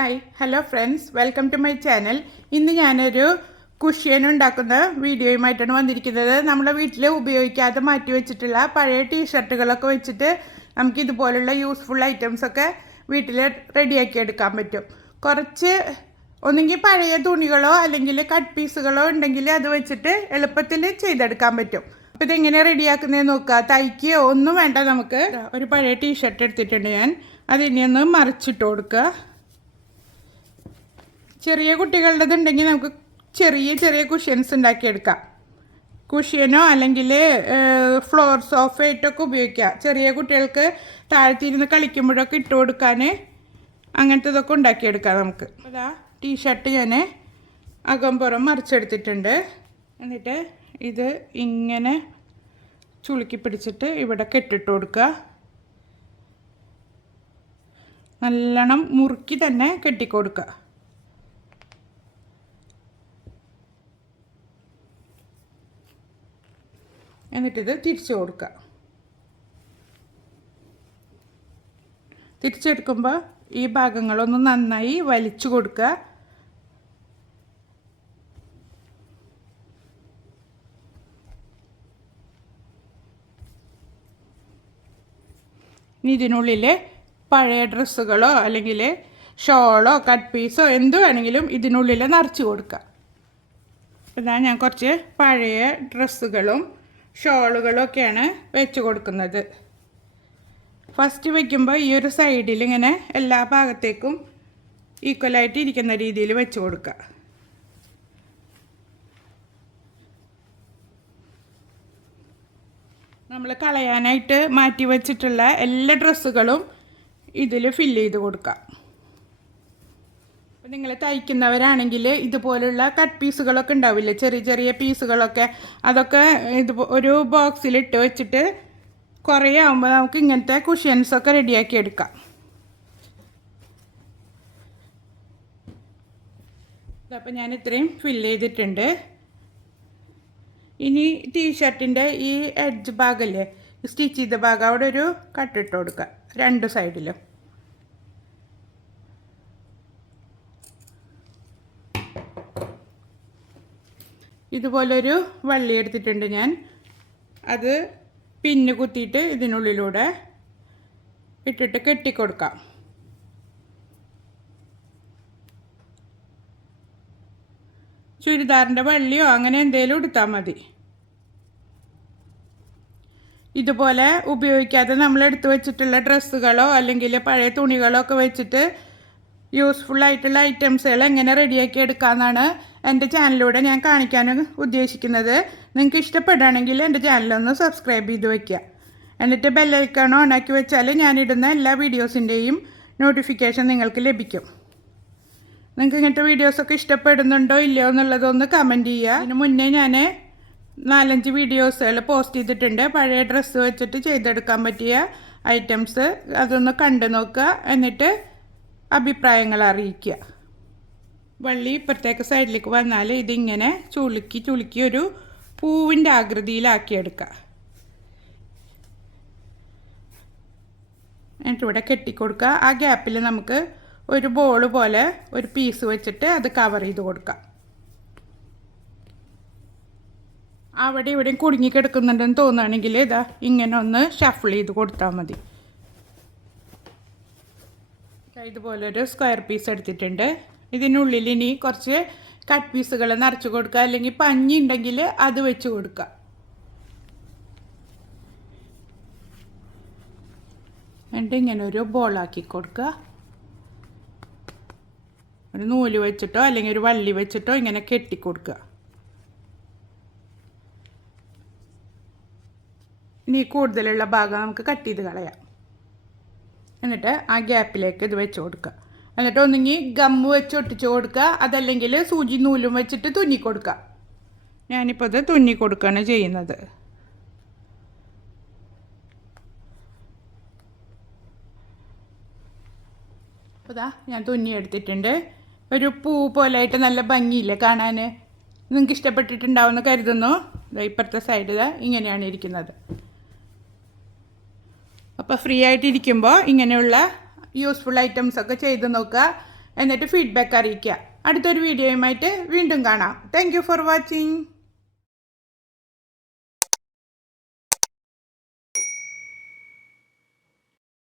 Hi hello friends welcome to my channel. ഇന്ന് ഞാനൊരു cushion ഉണ്ടാക്കുന്ന വീഡിയോയുമായിട്ടാണ് വന്നിരിക്കുന്നത്. നമ്മുടെ വീട്ടിൽ ഉപയോഗിക്കാതെ മാറ്റി വെച്ചിട്ടുള്ള പഴയ ടീഷർട്ടുകളൊക്കെ വെച്ചിട്ട് നമുക്ക് ഇതുപോലുള്ള യൂസ്ഫുൾ ഐറ്റംസൊക്കെ വീട്ടിൽ റെഡിയാക്കി എടുക്കാൻ പറ്റും. കുറച്ച് ഒന്നെങ്കിൽ പഴയ തുണികളോ അല്ലെങ്കിൽ കട്ട് പീസുകളോ ഉണ്ടെങ്കിൽ അത് വെച്ചിട്ട് എളുപ്പത്തിൽ ചെയ്തെടുക്കാൻ പറ്റും. അപ്പോൾ ഇതെങ്ങനെ റെഡിയാക്കുന്നതെന്ന് നോക്കുക തയ്ക്കുകയോ ഒന്നും വേണ്ട നമുക്ക്. ഒരു പഴയ ടീഷർട്ട് എടുത്തിട്ടുണ്ട് ഞാൻ. അതിനെ ഒന്ന് മറിച്ചിട്ട് കൊടുക്കുക. ചെറിയ കുട്ടികളുടേത് ഉണ്ടെങ്കിൽ നമുക്ക് ചെറിയ ചെറിയ കുഷ്യൻസ് ഉണ്ടാക്കിയെടുക്കാം. കുഷ്യനോ അല്ലെങ്കിൽ ഫ്ലോർ സോഫയായിട്ടൊക്കെ ഉപയോഗിക്കാം ചെറിയ കുട്ടികൾക്ക് താഴ്ത്തിരുന്ന് കളിക്കുമ്പോഴൊക്കെ ഇട്ട് കൊടുക്കാൻ അങ്ങനത്തതൊക്കെ ഉണ്ടാക്കിയെടുക്കാം നമുക്ക്. അതാ ടീഷർട്ട് ഞാൻ അകംപുറം മറിച്ചെടുത്തിട്ടുണ്ട്. എന്നിട്ട് ഇത് ഇങ്ങനെ ചുളുക്കി പിടിച്ചിട്ട് ഇവിടെ കെട്ടിട്ട് കൊടുക്കുക. നല്ലോണം മുറുക്കി തന്നെ കെട്ടിക്കൊടുക്കുക. എന്നിട്ടിത് തിരിച്ചു കൊടുക്കുക തിരിച്ചെടുക്കുമ്പോൾ ഈ ഭാഗങ്ങളൊന്ന് നന്നായി വലിച്ചു കൊടുക്കുക ഇനി ഇതിനുള്ളിൽ പഴയ ഡ്രസ്സുകളോ അല്ലെങ്കിൽ ഷോളോ കട്ട് പീസോ എന്ത് വേണമെങ്കിലും ഇതിനുള്ളിൽ നിറച്ച് കൊടുക്കുക ഇതാ ഞാൻ കുറച്ച് പഴയ ഡ്രസ്സുകളും ഷോളുകളും ഒക്കെയാണ് വെച്ച് കൊടുക്കുന്നത്. ഫസ്റ്റ് വയ്ക്കുമ്പോൾ ഈ ഒരു സൈഡിൽ ഇങ്ങനെ എല്ലാ ഭാഗത്തേക്കും ഈക്വലായിട്ട് ഇരിക്കുന്ന രീതിയിൽ വെച്ച് കൊടുക്കുക. നമ്മൾ കളയാനായിട്ട് മാറ്റി വെച്ചിട്ടുള്ള എല്ലാ ഡ്രസ്സുകളും ഇതിൽ ഫില്ല് ചെയ്ത് കൊടുക്കാം നിങ്ങൾ തയ്ക്കുന്നവരാണെങ്കിൽ ഇതുപോലുള്ള കട്ട് പീസുകളൊക്കെ ഉണ്ടാവില്ലേ? ചെറിയ ചെറിയ പീസുകളൊക്കെ. അതൊക്കെ ഇത് ഒരു ബോക്സിൽ ഇട്ട് വെച്ചിട്ട് കുറേ ആകുമ്പോൾ നമുക്ക് ഇങ്ങനത്തെ കുഷ്യൻസൊക്കെ റെഡിയാക്കി എടുക്കാം. അപ്പം ഞാൻ ഇത്രയും ഫില്ല് ചെയ്തിട്ടുണ്ട്. ഇനി ടീഷർട്ടിന്റെ ഈ എഡ്ജ് ഭാഗമല്ലേ സ്റ്റിച്ച് ചെയ്ത ഭാഗം അവിടെ ഒരു കട്ടിട്ട് കൊടുക്കുക രണ്ട് സൈഡിലും ഇതുപോലൊരു വള്ളി എടുത്തിട്ടുണ്ട് ഞാൻ. അത് പിന്ന് കുത്തിയിട്ട് ഇതിനുള്ളിലൂടെ ഇട്ടിട്ട് കെട്ടിക്കൊടുക്കാം. ചുരിദാറിന്റെ വള്ളിയോ അങ്ങനെ എന്തെങ്കിലും എടുത്താൽ മതി. ഇതുപോലെ ഉപയോഗിക്കാതെ നമ്മൾ എടുത്തു വെച്ചിട്ടുള്ള ഡ്രസ്സുകളോ അല്ലെങ്കിൽ പഴയ തുണികളോ ഒക്കെ വെച്ചിട്ട് യൂസ്ഫുൾ ആയിട്ടുള്ള ഐറ്റംസുകൾ എങ്ങനെ റെഡിയാക്കി എടുക്കാമെന്നാണ് എന്റെ ചാനലിലൂടെ ഞാൻ കാണിക്കാൻ ഉദ്ദേശിക്കുന്നത്. നിങ്ങൾക്ക് ഇഷ്ടപ്പെടുകയാണെങ്കിൽ എന്റെ ചാനലൊന്ന് സബ്സ്ക്രൈബ് ചെയ്ത് വയ്ക്കുക എന്നിട്ട് ബെല്ലൈക്കൺ ഓണാക്കി വെച്ചാൽ ഞാനിടുന്ന എല്ലാ വീഡിയോസിന്റെയും നോട്ടിഫിക്കേഷൻ നിങ്ങൾക്ക് ലഭിക്കും. നിങ്ങൾക്ക് ഇങ്ങനത്തെ വീഡിയോസൊക്കെ ഇഷ്ടപ്പെടുന്നുണ്ടോ ഇല്ലയോ എന്നുള്ളതൊന്ന് കമന്റ് ചെയ്യുക. അതിന് മുന്നേ ഞാൻ നാലഞ്ച് വീഡിയോസുകൾ പോസ്റ്റ് ചെയ്തിട്ടുണ്ട്. പഴയ ഡ്രസ്സ് വെച്ചിട്ട് ചെയ്തെടുക്കാൻ പറ്റിയ ഐറ്റംസ് അതൊന്ന് കണ്ടു നോക്കുക. എന്നിട്ട് അഭിപ്രായങ്ങൾ അറിയിക്കുക. വള്ളി ഇപ്പുറത്തേക്ക് സൈഡിലേക്ക് വന്നാൽ ഇതിങ്ങനെ ചുളുക്കി ചുളുക്കി ഒരു പൂവിന്റെ ആകൃതിയിലാക്കിയെടുക്കുക. എന്നിട്ട് ഇവിടെ കെട്ടിക്കൊടുക്കുക. ആ ഗ്യാപ്പിൽ നമുക്ക് ഒരു ബോൾ പോലെ ഒരു പീസ് വെച്ചിട്ട് അത് കവർ ചെയ്ത് കൊടുക്കാം അവിടെ ഇവിടെയും കുടുങ്ങിക്കിടക്കുന്നുണ്ടെന്ന് തോന്നുകയാണെങ്കിൽ ഇതാ ഇങ്ങനെ ഒന്ന് ഷഫിൾ ചെയ്ത് കൊടുത്താൽ മതി. ഇതുപോലൊരു സ്ക്വയർ പീസ് എടുത്തിട്ടുണ്ട്. ഇതിനുള്ളിൽ ഇനി കുറച്ച് കട്ട് പീസുകൾ നിറച്ച് കൊടുക്കുക. അല്ലെങ്കിൽ പഞ്ഞി ഉണ്ടെങ്കിൽ അത് വെച്ച് കൊടുക്കുക. എന്നിട്ട് ഇങ്ങനെ ഒരു ബോളാക്കി കൊടുക്കുക. ഒരു നൂൽ വെച്ചിട്ടോ അല്ലെങ്കിൽ ഒരു വള്ളി വെച്ചിട്ടോ ഇങ്ങനെ കെട്ടി കൊടുക്കുക. ഇനി കൂടുതലുള്ള ഭാഗം നമുക്ക് കട്ട് ചെയ്ത് കളയാം. എന്നിട്ട് ആ ഗ്യാപ്പിലേക്ക് ഇത് വെച്ച് കൊടുക്കുക. എന്നിട്ട് ഒന്നുകിൽ ഗമ്മ് വെച്ച് ഒട്ടിച്ച് കൊടുക്കുക. അതല്ലെങ്കിൽ സൂചി നൂലും വെച്ചിട്ട് തുന്നി കൊടുക്കുക. ഞാനിപ്പോൾ ഇത് തുന്നി കൊടുക്കുകയാണ് ചെയ്യുന്നത്. അപ്പോൾ ഇതാ ഞാൻ തുന്നി എടുത്തിട്ടുണ്ട്. ഒരു പൂ പോലായിട്ട് നല്ല ഭംഗിയില്ലേ കാണാൻ നിങ്ങൾക്ക് ഇഷ്ടപ്പെട്ടിട്ടുണ്ടാവുമെന്ന് കരുതുന്നു. ഇപ്പുറത്തെ സൈഡ് ഇങ്ങനെയാണ് ഇരിക്കുന്നത്. അപ്പോൾ ഫ്രീ ആയിട്ടിരിക്കുമ്പോൾ ഇങ്ങനെയുള്ള യൂസ്ഫുൾ ഐറ്റംസ് ഒക്കെ ചെയ്ത് നോക്കുക. എന്നിട്ട് ഫീഡ്ബാക്ക് അറിയിക്കുക. അടുത്തൊരു വീഡിയോയുമായിട്ട് വീണ്ടും കാണാം. Thank for watching